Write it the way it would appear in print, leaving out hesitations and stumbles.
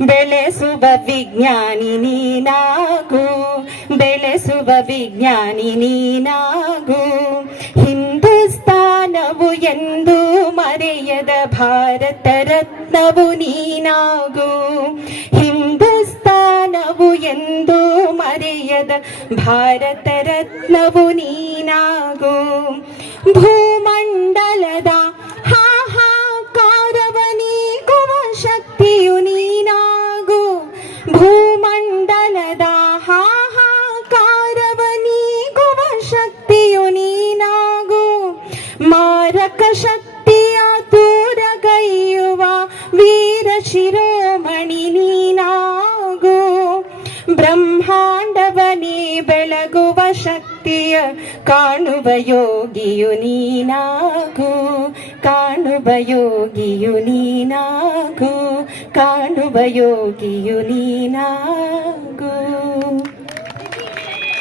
ಬೆಳೆಸುವ ವಿಜ್ಞಾನಿ ನೀನಾಗು, ಬೆಳೆಸುವ ವಿಜ್ಞಾನಿ ನೀನಾಗು. ಹಿಂದೂಸ್ತಾನವು ಎಂದು ಮರೆಯದ ಭಾರತ ರತ್ನವು ನೀನಾಗು, ಹಿಂದೂಸ್ತಾನವು ಎಂದು ಮರೆಯದ ಭಾರತ ರತ್ನವು ನೀನಾಗು. ಭೂಮಂಡಲದ ಹಾಹಾಕಾರವ ನೀಗುವ ಶಕ್ತಿಯು ನೀನಾಗು, ಭೂಮಂಡಲದ ಹಾಹಾಕಾರವ ನೀಗುವ ಶಕ್ತಿಯು ನೀನಾಗು. ಮಾರಕ ಶಕ್ತಿಯ ದೂರಗೈಯುವ ವೀರ ಶಿರೋಮಣಿ ನೀನಾಗು, ಬ್ರಹ್ಮಾಂಡವನೇ ಬೆಳಗುವ ಶಕ್ತಿಯ ಕಾಣುವ ಯೋಗಿಯು ನೀನಾಗು, ಕಾಣುವ ಯೋಗಿಯು ನೀನಾಗು, ಕಾಣುವ ಯೋಗಿಯು ನೀನಾಗು.